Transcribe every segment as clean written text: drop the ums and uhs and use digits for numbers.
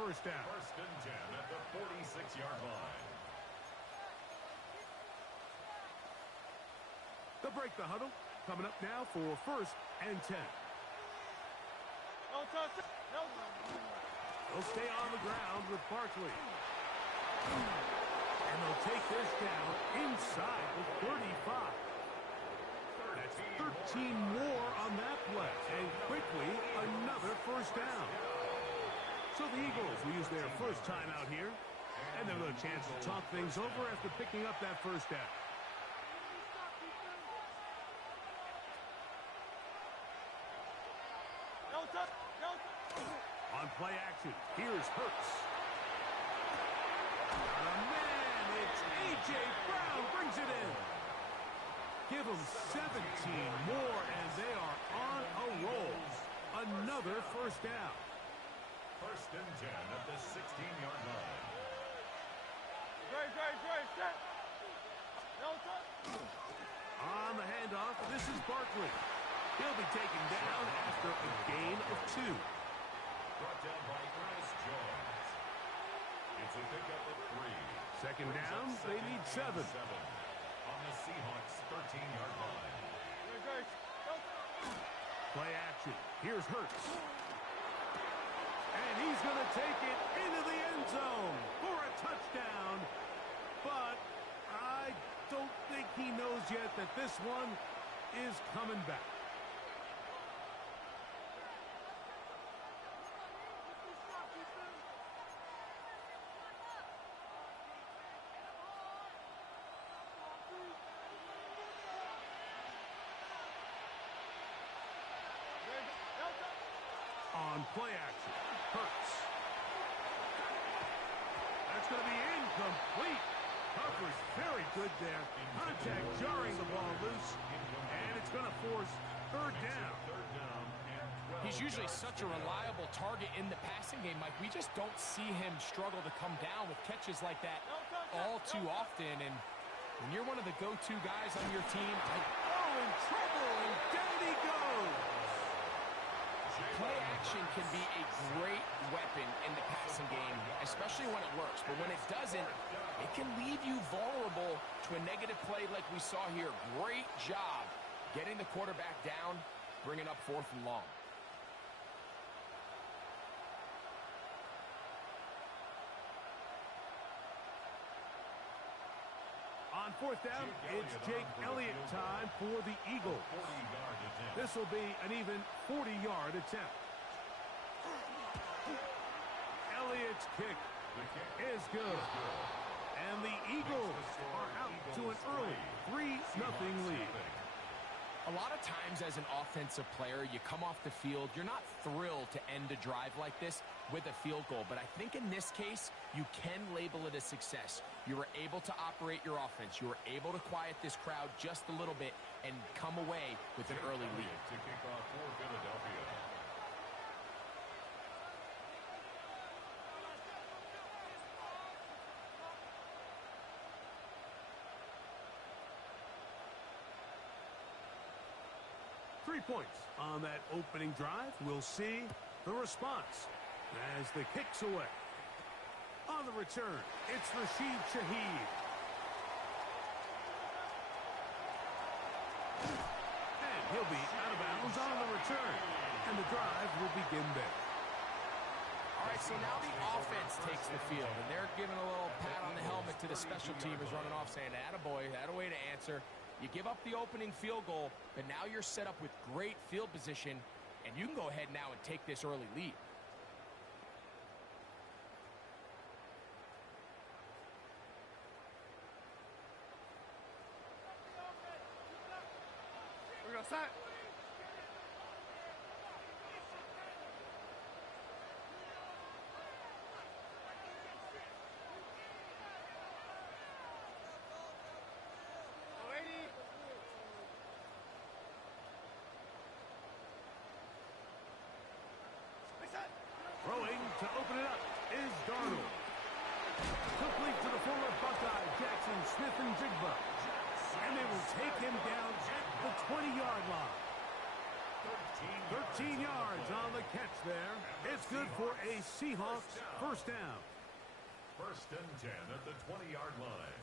first down. 1st and 10 at the 46-yard line. They'll break the huddle. Coming up now for 1st and 10. No touch. No touch. They'll stay on the ground with Barkley. And they'll take this down inside the 35. That's 13 more on that play. And quickly, another first down. So the Eagles will use their first timeout here. And they'll have a chance to talk things over after picking up that first down. No touch. No touch. On play action, here's Hurts. Got a man, it's A.J. Brown brings it in. Give them 17 more, and they are on a roll. Another first down. 1st and 10 at the 16-yard line. Great. Set. No touch. On the handoff, this is Barkley. He'll be taken down after a gain of 2. Brought down by Ernest Jones. It's a pickup of 3. Second down, they need 7. On the Seahawks' 13-yard line. Great. No touch. Play action, here's Hurts. And he's going to take it into the end zone for a touchdown. But I don't think he knows yet that this one is coming back. On play action, Hurts. That's going to be incomplete. Coverage very good there. Contact jarring the ball loose. And it's going to force 3rd down. He's usually such a reliable target in the passing game, Mike. We just don't see him struggle to come down with catches like that all too often. And when you're one of the go-to guys on your team, in trouble, and down he goes. Play action can be a great weapon in the passing game, especially when it works. But when it doesn't, it can leave you vulnerable to a negative play like we saw here. Great job getting the quarterback down, bringing up 4th and long. On 4th down, it's Jake Elliott time for the Eagles. This will be an even 40-yard attempt. Elliott's kick is good. And the Eagles are out to an early 3-0 lead. A lot of times as an offensive player, you come off the field, you're not thrilled to end a drive like this with a field goal. But I think in this case, you can label it a success. You were able to operate your offense. You were able to quiet this crowd just a little bit and come away with an early lead. To kick off for Philadelphia. Points on that opening drive. We'll see the response as the kick's away. On the return, it's Rashid Shaheed. And he'll be out of bounds on the return. And the drive will begin there. All right, so now the offense takes the field, and they're giving a little pat on the helmet to the special teamers running off, saying, attaboy, attaboy to answer. You give up the opening field goal, but now you're set up with great field position, and you can go ahead now and take this early lead. We're going to set. Throwing to open it up is Darnold. Complete to the former Buckeye, Jackson Smith-Njigba. And they will take him down at the 20-yard line. 13 yards on the catch there. It's good for a Seahawks first down. First and 10 at the 20-yard line.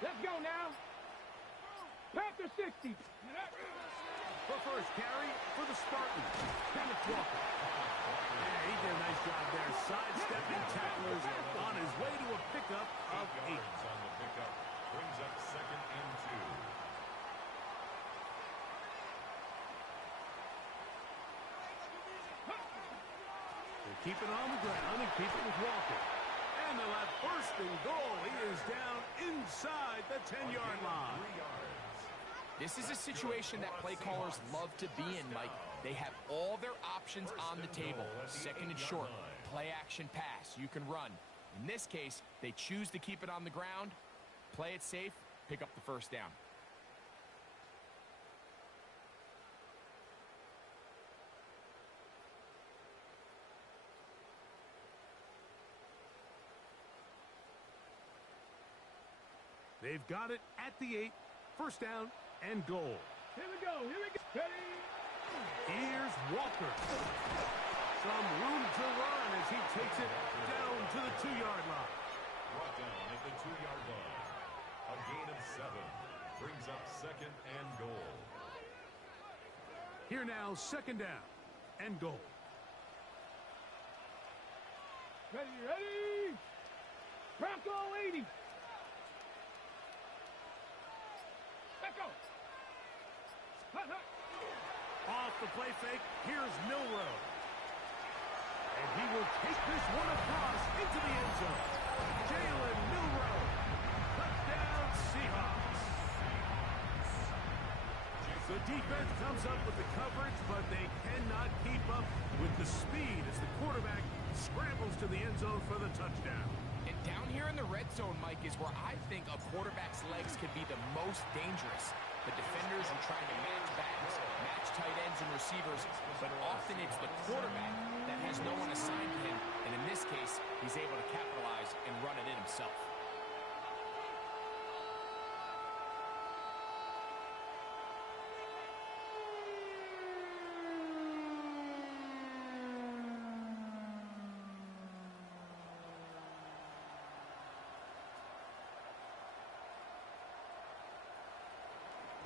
Let's go now. Panther 60. The first carry for the Spartans. Kenneth Walker. Yeah, he did a nice job there, sidestepping tacklers on his way to a pickup of 8. On the pickup, brings up second and 2. They keep it on the ground and keep it with Walker. And they'll have first and goal. He is down inside the 10-yard line. 3 yards. This is a situation that play callers love to be in, Mike. They have all their options on the table. Second and short, play action pass. You can run. In this case, they choose to keep it on the ground, play it safe, pick up the first down. They've got it at the 8. First down and goal. Here we go. Here we go. Ready? Here's Walker. Some room to run as he takes it down to the 2-yard line. Brought down at the 2-yard line. A gain of 7. Brings up second and goal. Here now, second down and goal. Ready, ready. Bronco 80. Let's go. Hut, hut. Off the play fake, here's Milrow. And he will take this one across into the end zone. Jalen Milrow. Touchdown, Seahawks. The defense comes up with the coverage, but they cannot keep up with the speed as the quarterback scrambles to the end zone for the touchdown. And down here in the red zone, Mike, is where I think a quarterback's legs can be the most dangerous. The defenders are trying to match backs, match tight ends and receivers, but often it's the quarterback that has no one assigned to him, and in this case, he's able to capitalize and run it in himself.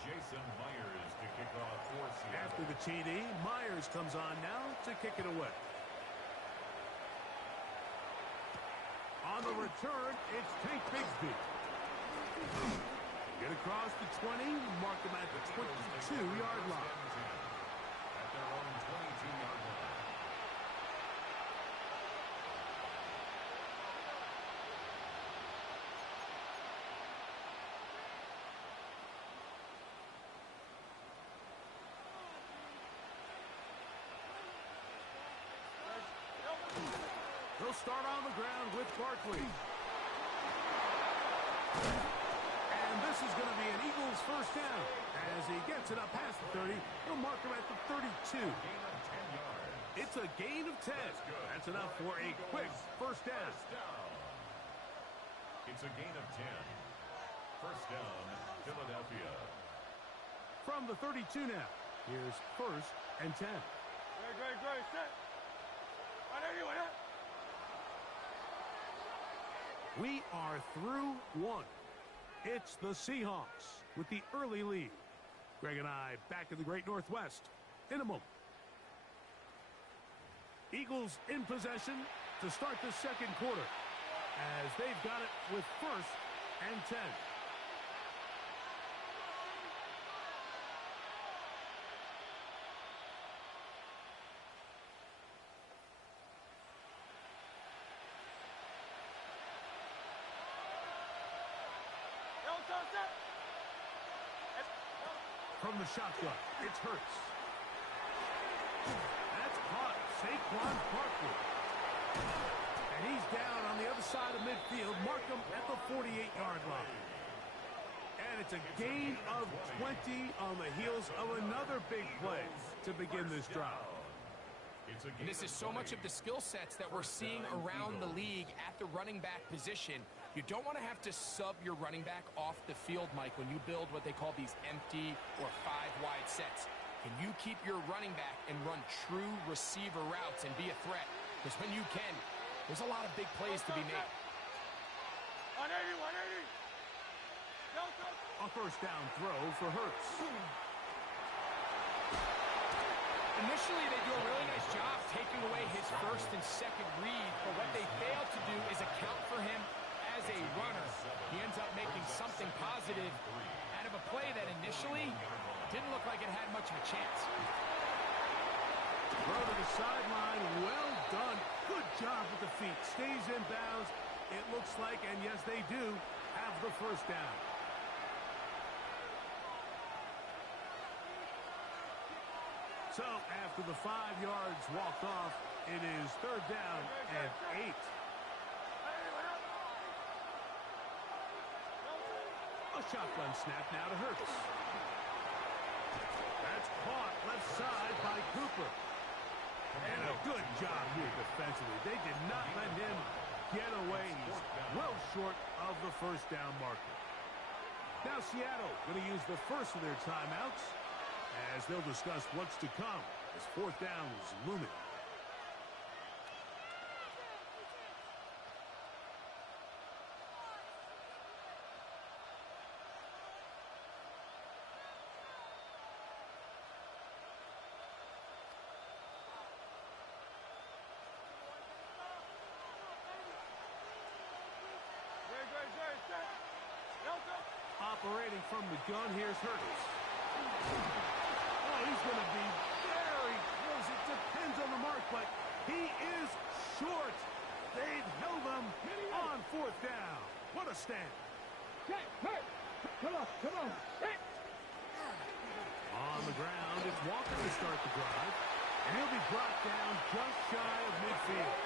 Jason Myers to kick off for Seattle. After the TD, Myers comes on now to kick it away. On the return, it's Tank Bigsby. Get across the 20, mark them at the 22-yard line. At their own 22-yard line. They'll start on the ground with Barkley. And this This is going to be an Eagles first down. As he gets it up past the 30, he'll mark him at the 32. Gain of 10 yards. It's a gain of 10. That's enough for a quick first down. It's a gain of 10. First down, Philadelphia. From the 32 now, here's first and 10. Great, set. We are through one. It's the Seahawks with the early lead. Greg and I back in the Great Northwest in a moment. Eagles in possession to start the second quarter as they've got it with first and 10. From the shotgun, it's Hurts. That's caught. Saquon Barkley. And he's down on the other side of midfield. Mark him at the 48-yard line. And it's a gain of 20 on the heels of another big play to begin this drive. And this is so much of the skill sets that we're seeing around the league at the running back position. You don't want to have to sub your running back off the field, Mike, when you build what they call these empty or 5-wide sets. Can you keep your running back and run true receiver routes and be a threat? Because when you can, there's a lot of big plays to be made. 180. A first down throw for Hurts. Initially, they do a really nice job taking away his first and second read, but what they fail to do is account for him as a runner. He ends up making something positive out of a play that initially didn't look like it had much of a chance. Throw to the sideline. Well done. Good job with the feet. Stays in bounds. It looks like, and yes, they do, have the first down. So, after the 5 yards walked off, it is third down and 8. A shotgun snap now to Hurts. That's caught left side by Cooper. And a good job here defensively. They did not let him get away. He's well short of the first down marker. Now Seattle going to use the first of their timeouts as they'll discuss what's to come as fourth down is looming. Operating from the gun, here's Hurts. Oh, he's going to be very close. It depends on the mark, but he is short. They've held him on fourth down. What a stand. Hey, come on. Hey. On the ground, it's Walker to start the drive. And he'll be brought down just shy of midfield.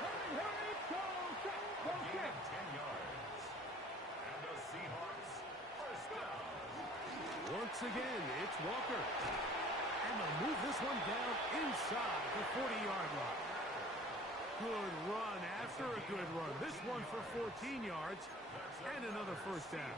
Hurry, go, Gain of 10 yards. And the Seahawks first down. Once again, it's Walker. And they'll move this one down inside the 40-yard line. Good run after a good run. This one for 14 yards and another first down.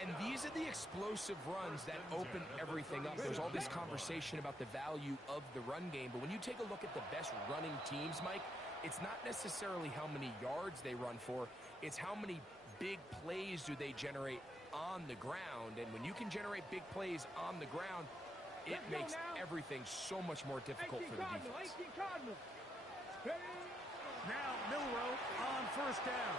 And these are the explosive runs that open everything up. There's all this conversation about the value of the run game, but when you take a look at the best running teams, Mike, it's not necessarily how many yards they run for, it's how many big plays do they generate on the ground. And when you can generate big plays on the ground, it makes everything so much more difficult for the defense. Now Milroe on first down.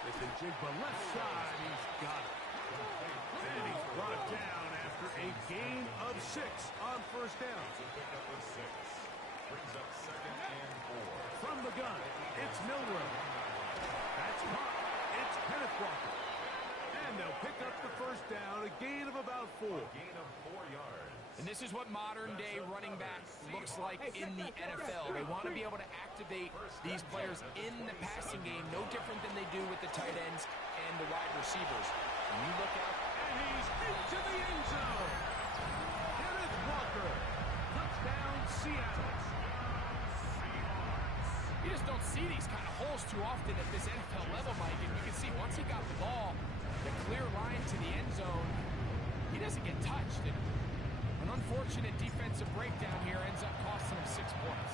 Smith and Jigba left side. He's got it. And he's brought down after a gain of 6 on first down. Brings up second and 4. From the gun, it's Milroe. That's caught. It's Kenneth Walker. And they'll pick up the first down, a gain of about 4. Gain of 4 yards. And this is what modern-day running back looks like in the NFL. They want to be able to activate these players in the passing game, no different than they do with the tight ends and the wide receivers. And you look out. And he's into the end zone. Kenneth Walker. Touchdown, Seattle. You just don't see these kind of holes too often at this NFL level, Mike. And you can see once he got the ball, the clear line to the end zone, he doesn't get touched. And an unfortunate defensive breakdown here ends up costing him 6 points.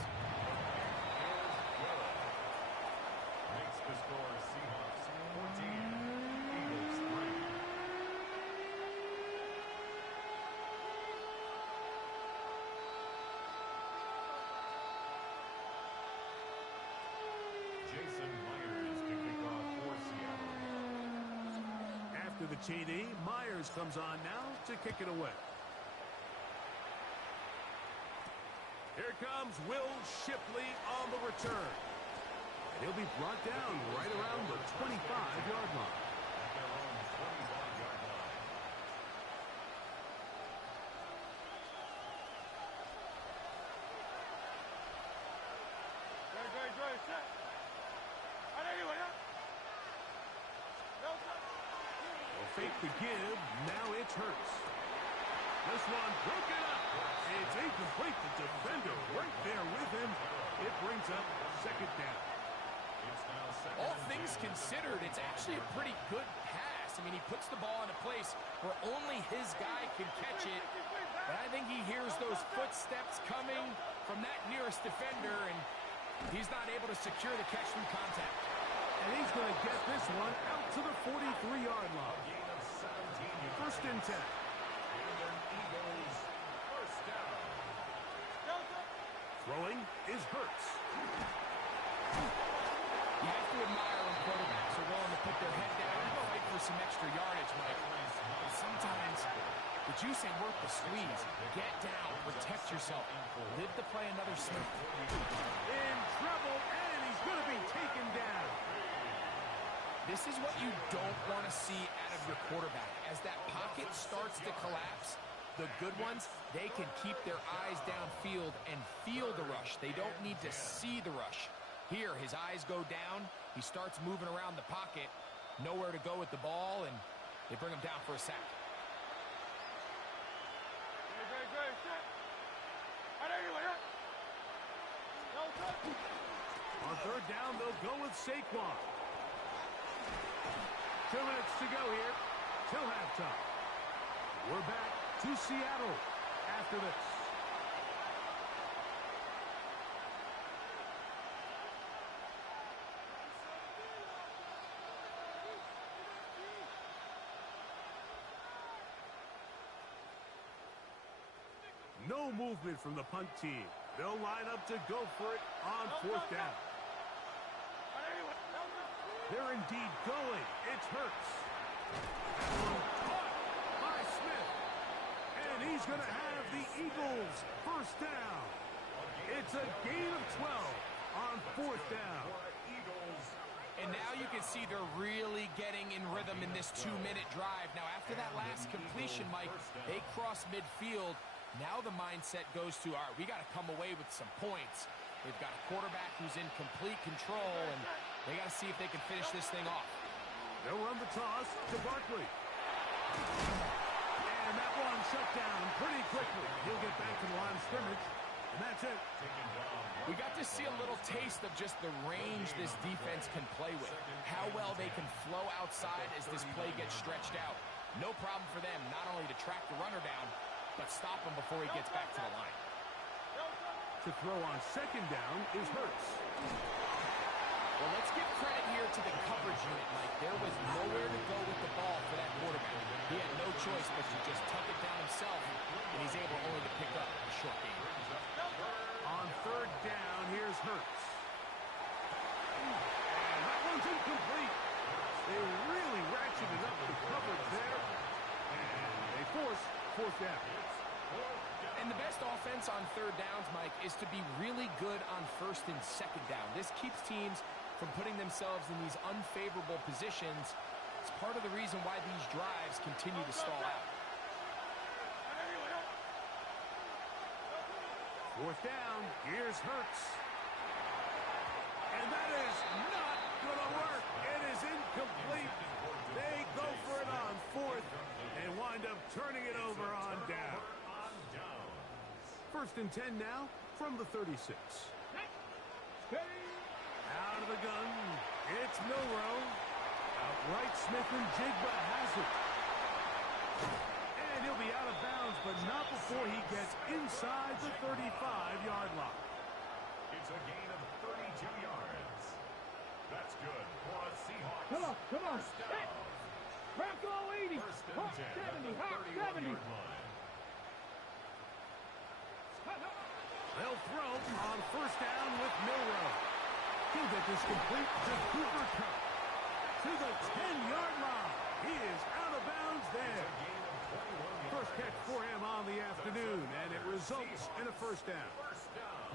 Makes the score Seahawks 14, Eagles 3. Jason Myers to kick off for Seattle. After the TD, Myers comes on now to kick it away. Here comes Will Shipley on the return. And he'll be brought down right around the 25-yard line. At their own 25-yard line. Great, set. They'll fake the give. Now it's Hurts. This one broken up. It's incomplete. The defender right there with him. It brings up second down. It's now second All and things 10. considered, it's actually a pretty good pass. I mean, he puts the ball in a place where only his guy can catch it. But I think he hears those footsteps coming from that nearest defender, and he's not able to secure the catch through contact. And he's going to get this one out to the 43-yard line. Gain of 17 yards. First and 10. And Eagles first down. Throwing is Hurts. You have to admire when quarterbacks are willing to put their head down and fight for some extra yardage, Mike. But sometimes the juice ain't worth the squeeze. Get down, protect yourself, live to play another snap. In trouble, and he's going to be taken down. This is what you don't want to see out of your quarterback. As that pocket starts to collapse, the good ones, they can keep their eyes downfield and feel the rush. They don't need to see the rush. Here, his eyes go down. He starts moving around the pocket. Nowhere to go with the ball, and they bring him down for a sack. Great, set. On third down, they'll go with Saquon. 2 minutes to go here till halftime. We're back to Seattle after this. No movement from the punt team. They'll line up to go for it on fourth down. They're indeed going. It's Hurts. Caught by Smith. And he's going to have the Eagles first down. It's a gain of 12 on fourth down. And now you can see they're really getting in rhythm in this 2-minute drive. Now, after that last completion, Mike, they cross midfield. Now the mindset goes to, all right, we got to come away with some points. They've got a quarterback who's in complete control, and they got to see if they can finish this thing off. They'll run the toss to Barkley. And that one shut down pretty quickly. He'll get back to the line of scrimmage, and that's it. We got to see a little taste of just the range this defense can play with. How well they can flow outside as this play gets stretched out. No problem for them not only to track the runner down, but stop him before he gets back to the line. To throw on second down is Hurts. Well, let's give credit here to the coverage unit, Mike. There was nowhere to go with the ball for that quarterback. He had no choice but to just tuck it down himself, and he's able only to pick up a short gain. On third down, here's Hurts. And that one's incomplete. They really ratcheted up the coverage there. And they force fourth down. And the best offense on third downs, Mike, is to be really good on first and second down. This keeps teams from putting themselves in these unfavorable positions. It's part of the reason why these drives continue to stall out. Fourth down. Here's Hurts. And that is not going to work. It is incomplete. They go for it on fourth and wind up turning it over on down. First and 10 now from the 36. Out of the gun. It's Milroe. Outright Smith and Jigba has it. And he'll be out of bounds, but not before he gets inside the 35-yard line. It's a gain of 32 yards. That's good for a Seahawks. Come on. First down. Rock all 80. First and 10 at the 31-yard line. They'll throw on first down with Milroe. He'll get this complete to Cooper Kupp. To the 10-yard line. He is out of bounds there. First catch for him on the afternoon, and it results in a first down.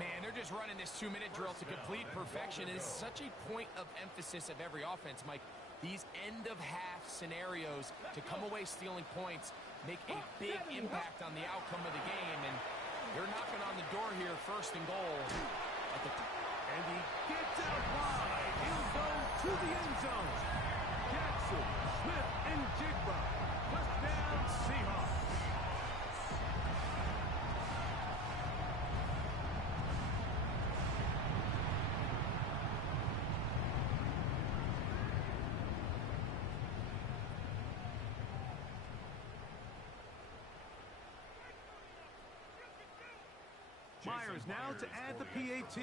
Man, they're just running this 2-minute drill to complete perfection. It is such a point of emphasis of every offense, Mike. These end-of-half scenarios to come away stealing points make a big impact on the outcome of the game, and they're knocking on the door here, first and goal. And he gets out wide. He'll go to the end zone. Jackson, Smith, and Jigba. Touchdown, Seahawks. Myers now to add the PAT.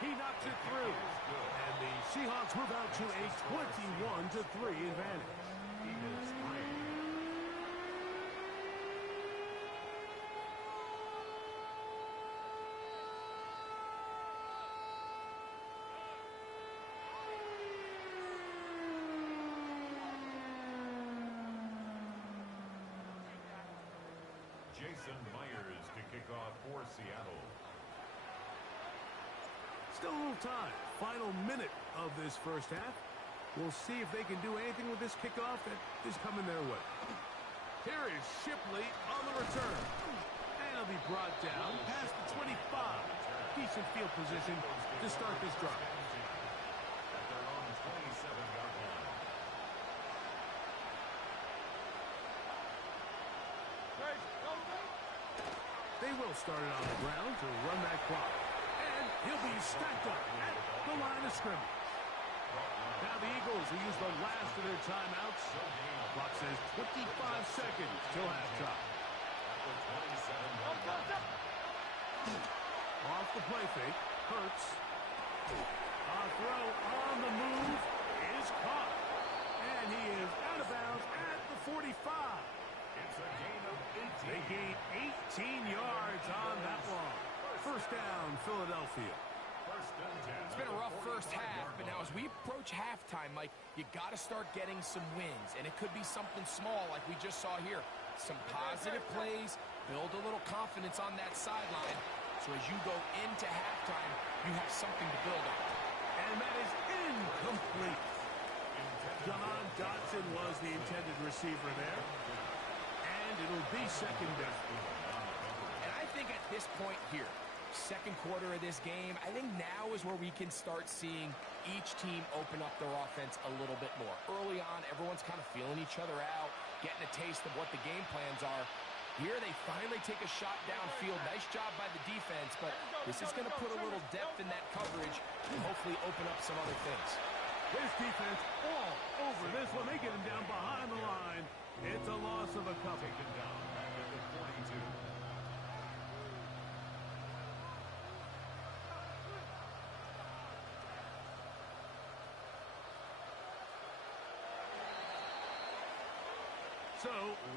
He knocks it through. And the Seahawks move out to a 21-3 advantage. Jason Myers to kick off for Seattle. Still a little time. Final minute of this first half. We'll see if they can do anything with this kickoff that is coming their way. Here is Shipley on the return. And he'll be brought down past the 25. Decent field position to start this drive. At their own 27-yard line. They will start it on the ground to run that clock. And he'll be stacked up at the line of scrimmage. Now the Eagles will use the last of their timeouts. Clock says 25 seconds till halftime. Off the play fake. Hurts. A throw on the move is caught. And he is out of bounds at the 45. It's a gain of 18. They gain 18 yards on that one. First down, Philadelphia. First and 10. It's been a rough first half, but now as we approach halftime, Mike, you got to start getting some wins, and it could be something small like we just saw here. Some positive plays, build a little confidence on that sideline, so as you go into halftime, you have something to build on. And that is incomplete. John Dotson was the intended receiver there, and it'll be second down. And I think at this point here, second quarter of this game, I think now is where we can start seeing each team open up their offense a little bit more. Early on, everyone's kind of feeling each other out, getting a taste of what the game plans are. Here they finally take a shot downfield. Nice job by the defense, but this is going to put a little depth in that coverage and hopefully open up some other things. This defense all over this one. They get him down behind the line. It's a loss of a couple. Taken down back at the 42. So,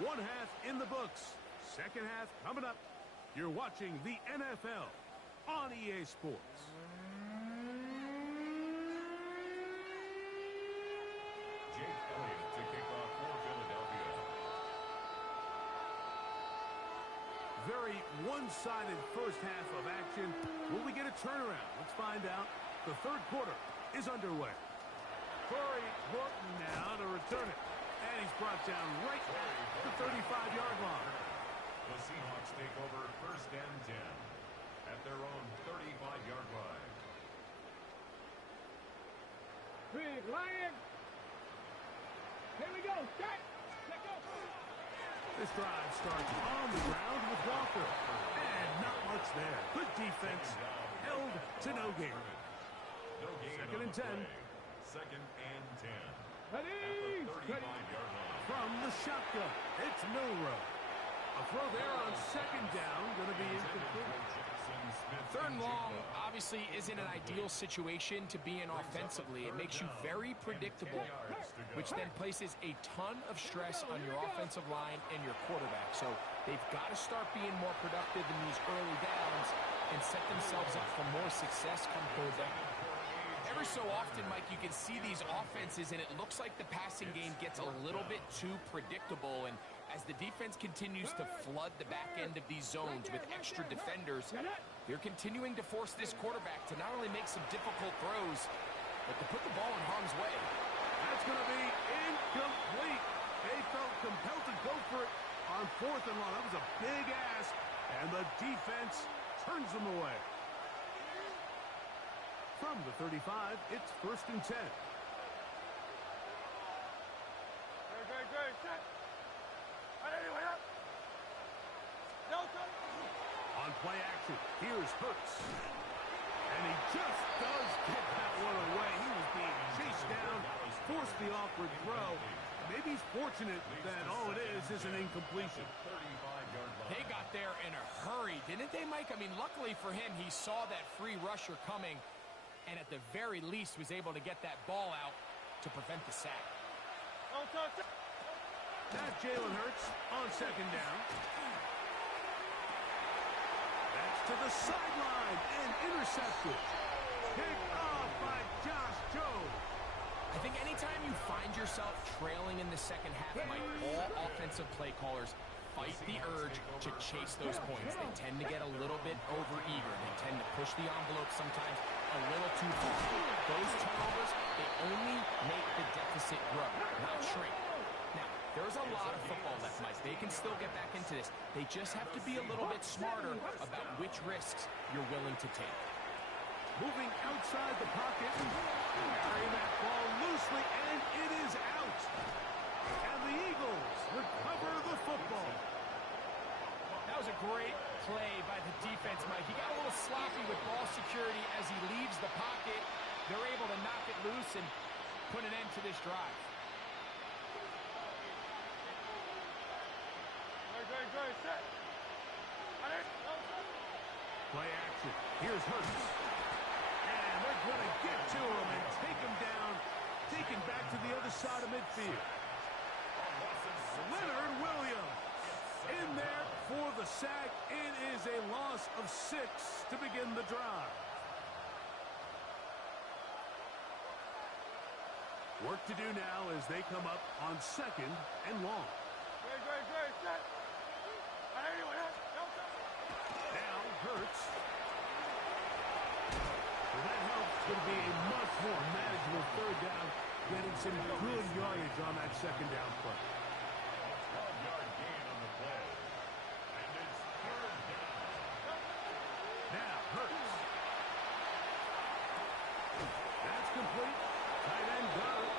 one half in the books. Second half coming up. You're watching the NFL on EA Sports. Jake Elliott to kick off for Philadelphia. Very one-sided first half of action. Will we get a turnaround? Let's find out. The third quarter is underway. Corey Horton now to return it. And he's brought down right at the 35-yard line. The Seahawks take over first and 10 at their own 35-yard line. Big Lion. Here we go. Set. Let go. This drive starts on the ground with Walker. And not much there. Good defense. Held to no gain. No gain. Second and 10. Second and 10. Ready. At the 35-yard line. From the shotgun, it's Milrow. A throw there on second down, going to be incomplete. Third and long obviously isn't an ideal situation to be in offensively. It makes you very predictable, which then places a ton of stress on your offensive line and your quarterback. So they've got to start being more productive in these early downs and set themselves up for more success come third down. Every so often, Mike, you can see these offenses, and it looks like the passing game gets a little bit too predictable. And as the defense continues to flood the back end of these zones with extra defenders, they're continuing to force this quarterback to not only make some difficult throws, but to put the ball in harm's way. That's going to be incomplete. They felt compelled to go for it on fourth and long. That was a big ask, and the defense turns them away. From the 35, it's first and 10. Great. Set. Anyway, up. Delta. On play action, here's Hurts. And he just does get that one away. He was being chased down, forced the awkward throw. Maybe he's fortunate that all it is an incompletion. They got there in a hurry, didn't they, Mike? I mean, luckily for him, he saw that free rusher coming, and at the very least was able to get that ball out to prevent the sack. That's Jalen Hurts on second down. That's to the sideline and intercepted. Picked off by Josh Jones. I think anytime you find yourself trailing in the second half, Mike, all offensive play callers fight the urge to chase those points. They tend to get a little bit over-eager. They tend to push the envelope sometimes a little too far. Those turnovers, they only make the deficit grow, not shrink. Now, there's a lot of football left, Mike. They can still get back into this. They just have to be a little bit smarter about which risks you're willing to take. Moving outside the pocket, carrying that ball loosely, and it is out. And the Eagles recover the football. That was a great play by the defense, Mike. He got a little sloppy with ball security as he leaves the pocket. They're able to knock it loose and put an end to this drive. Great. Set. Play action. Here's Hurts. And they're going to get to him and take him down, taken back to the other side of midfield. Leonard Williams in there for the sack. It is a loss of 6 to begin the drive. Work to do now as they come up on second and long. Great. Set. Now Hurts. Well, that helps. Going to be a much more manageable third down, getting some good yardage on that second down play. 12-yard gain on the play. And it's third down. Now Hurts. That's complete. Tight end got it.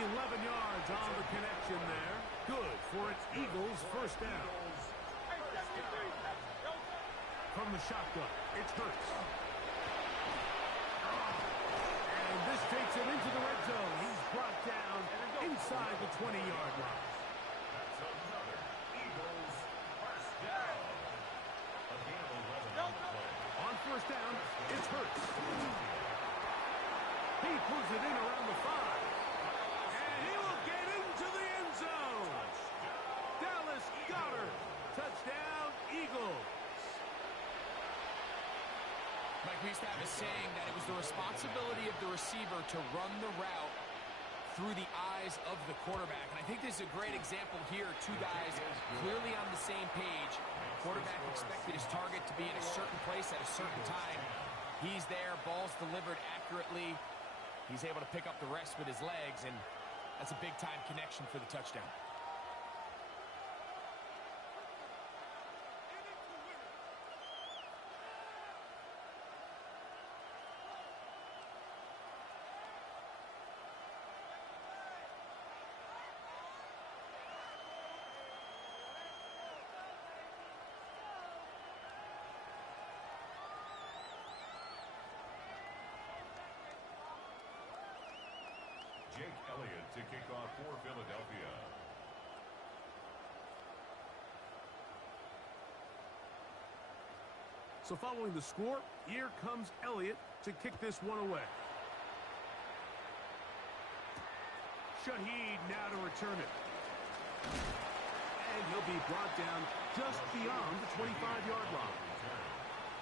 11 yards on the connection there. Good for its Eagles first down. From the shotgun, it's Hurts. And this takes him into the red zone. He's brought down inside the 20-yard line. That's another Eagles first down. A gain of 11 on the play. On first down, it's Hurts. He pulls it in around the 5. And he will get into the end zone. Dallas Goedert. Touchdown, Eagles. Mike, we used to have a saying that it was the responsibility of the receiver to run the route through the eyes of the quarterback. And I think this is a great example here. Two guys clearly on the same page. Quarterback expected his target to be in a certain place at a certain time. He's there, ball's delivered accurately. He's able to pick up the rest with his legs, and That's a big-time connection for the touchdown. Jake Elliott to kick off for Philadelphia. So following the score, here comes Elliott to kick this one away. Shaheed now to return it. And he'll be brought down just beyond the 25-yard line.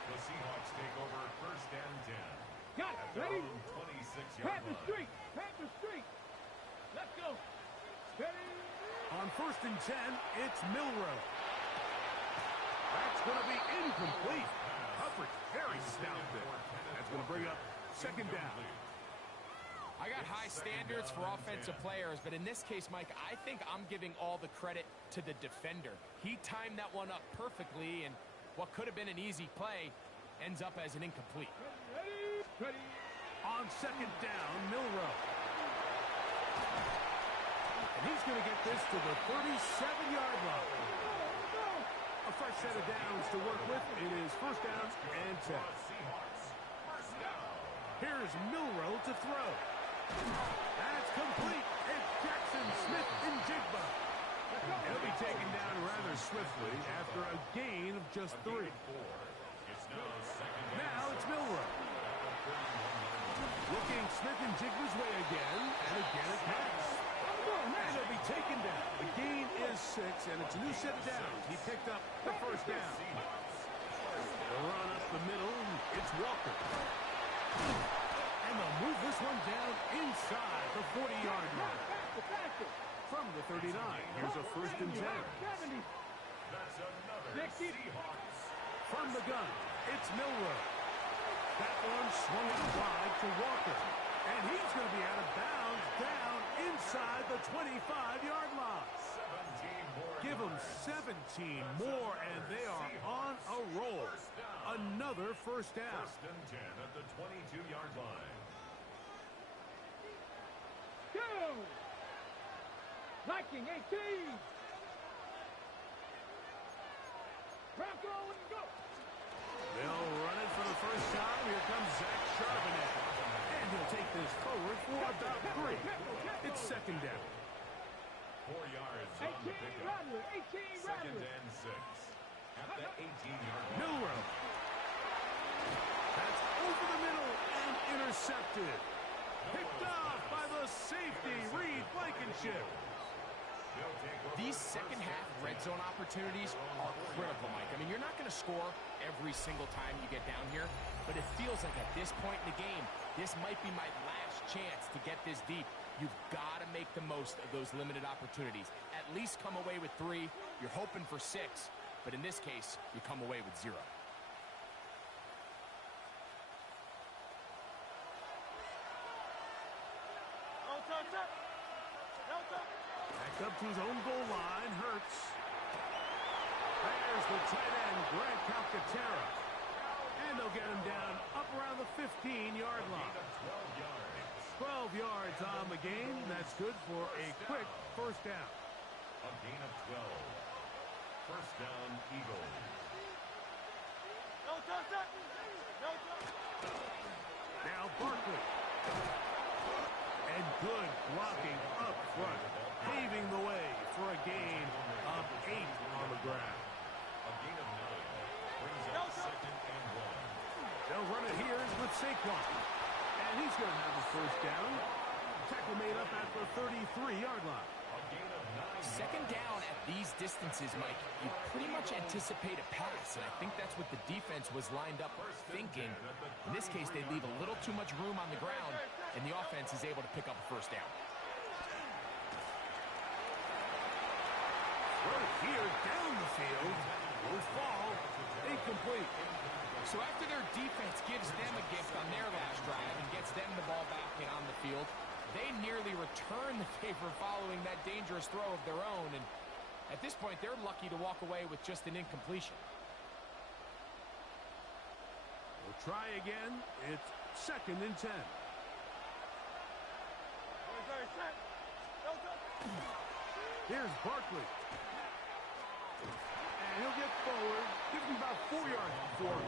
The Seahawks take over first and 10. Got it. At their Ready? own 26-yard Panther line. streak. Panther streak. Let's go. Steady. On first and 10, it's Milroe. That's going to be incomplete. Coverage very stout there. That's going to bring up second down. I got high standards for offensive players, but in this case, Mike, I think I'm giving all the credit to the defender. He timed that one up perfectly, and what could have been an easy play ends up as an incomplete. Ready. Ready. On second down, Milroe. And he's going to get this to the 37-yard line. A fresh set of downs to work with. It is first down and 10. Here's Milroe to throw. That's complete. It's Jackson Smith and Jigba. He'll be taken down rather swiftly after a gain of just 3. Now it's Milroe. Looking Smith and Jigba's way again, and again it passes. And he'll be taken down. The gain is 6, and it's a new set of downs. He picked up the first down. They'll run up the middle. It's Walker. And they'll move this one down inside the 40-yard line. From the 39, here's a first and 10. That's another Seahawks. From the gun, it's Milroe. That one swung out wide to Walker. And he's going to be out of bounds down inside the 25-yard line. 17 more. Give them 17 more, and they are on a roll. Another first down. First and 10 at the 22-yard line. Go. Liking 18. Bronco and go. They'll run it for the first time. Here comes Zach Charbonnet. And he'll take this forward for about 3. It's second down. 4 yards on the 18 pickup. Rattler. 18 Second Rattler. and 6 at the 18-yard line. Milroe. That's over the middle and intercepted. Picked off by the safety, Reed Blankenship. These second-half red zone opportunities are critical, Mike. I mean, you're not going to score every single time you get down here, but it feels like at this point in the game, this might be my last chance to get this deep. You've got to make the most of those limited opportunities. At least come away with 3. You're hoping for 6, but in this case, you come away with 0. Back up to his own goal line, Hurts. There's the tight end, Greg Calcaterra. And they'll get him down up around the 15-yard line. 12 yards on the game. That's good for a quick first down. A gain of 12. First down, Eagles. Now Barkley. And good blocking up front, paving the way for a gain of 8 on the ground. A gain of 9 brings up second and 1. They'll run it here with Saquon. And he's going to have his first down. Tackle made up at the 33-yard line. A gain of 9. Second down at these distances, Mike, you pretty much anticipate a pass, and I think that's what the defense was lined up thinking. In this case, they leave a little too much room on the ground, and the offense is able to pick up a first down. Right here down the field will fall incomplete. So after their defense gives them a gift on their last drive and gets them the ball back and on the field, They nearly return the favor following that dangerous throw of their own, and at this point, they're lucky to walk away with just an incompletion. We'll try again. It's 2nd and 10. Here's Barkley. And he'll get forward. Gives him about 4 yards before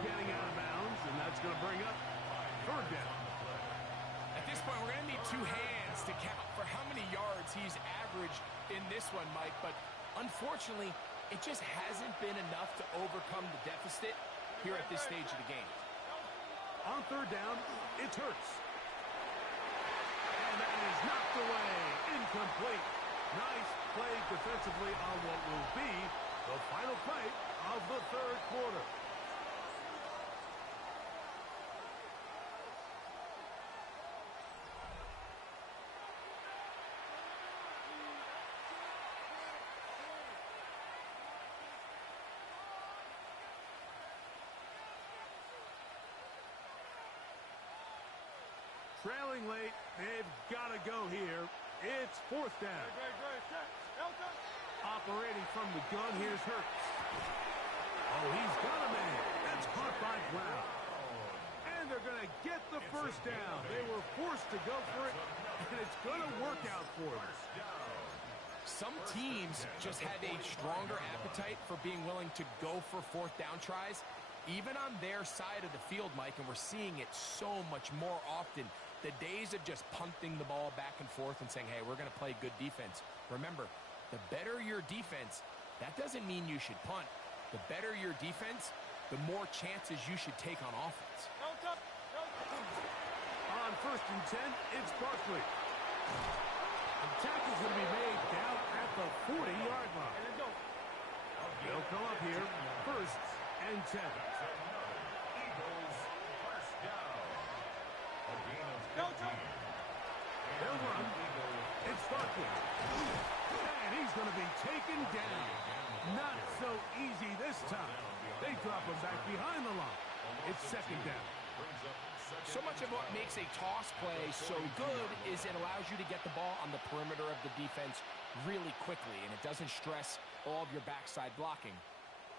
getting out of bounds, and that's going to bring up 3rd down. At this point, we're going to need 2 hands to count for how many yards he's averaged in this one, Mike. But unfortunately, it just hasn't been enough to overcome the deficit here at this stage of the game. On 3rd down, it's Hurts. And that is knocked away. Incomplete. Nice play defensively on what will be the final play of the 3rd quarter. Trailing late, they've got to go here. It's 4th down. Operating from the gun, here's Hurts. Oh, he's got a man. That's caught by Brown. And they're going to get the 1st down. They were forced to go for it, and it's going to work out for them. Some teams just have a stronger appetite for being willing to go for 4th down tries, even on their side of the field, Mike, and we're seeing it so much more often. The days of just punting the ball back and forth and saying, hey, we're going to play good defense. Remember, the better your defense, that doesn't mean you should punt. The better your defense, the more chances you should take on offense. On 1st and 10, it's Barkley. The tackle's going to be made down at the 40-yard line. They'll come up here, 1st and 10. They'll run. It's Barkley. And he's going to be taken down. Not so easy this time. They drop him back behind the line. It's 2nd down. So much of what makes a toss play so good is it allows you to get the ball on the perimeter of the defense really quickly, and it doesn't stress all of your backside blocking.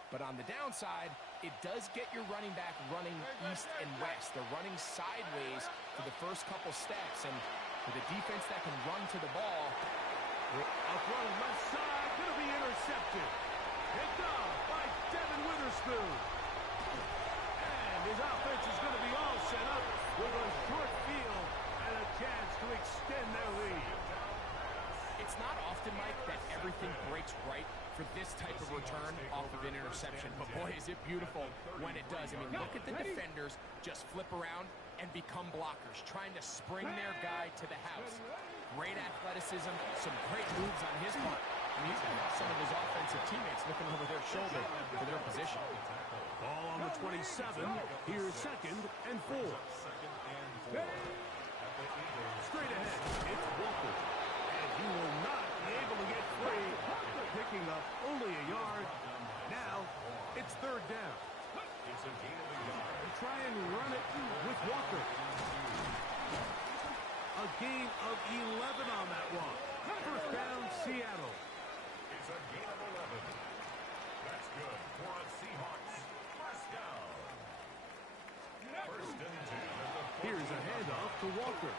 But on the downside, it does get your running back running east and west. They're running sideways for the first couple steps, and with a defense that can run to the ball. Up on left side, going to be intercepted. Picked off by Devin Witherspoon. And his offense is going to be all set up with a short field and a chance to extend their lead. It's not often, Mike, that everything breaks right for this type of return off of an interception. But boy, is it beautiful when it does. I mean, look at the defenders just flip around and become blockers, trying to spring their guy to the house. Great athleticism, some great moves on his part. I mean, he's going to have some of his offensive teammates looking over their shoulder for their position. Ball on the 27. Here's 2nd and 4. Straight ahead, it's Walker. And he will not be able to get free. Picking up only a yard. Now, it's 3rd down. Try and run it with Walker. A gain of 11 on that one. 1st down, Seattle. It's a gain of 11. That's good for a Seahawks 1st down. 1st and 10. Here's a handoff to Walker.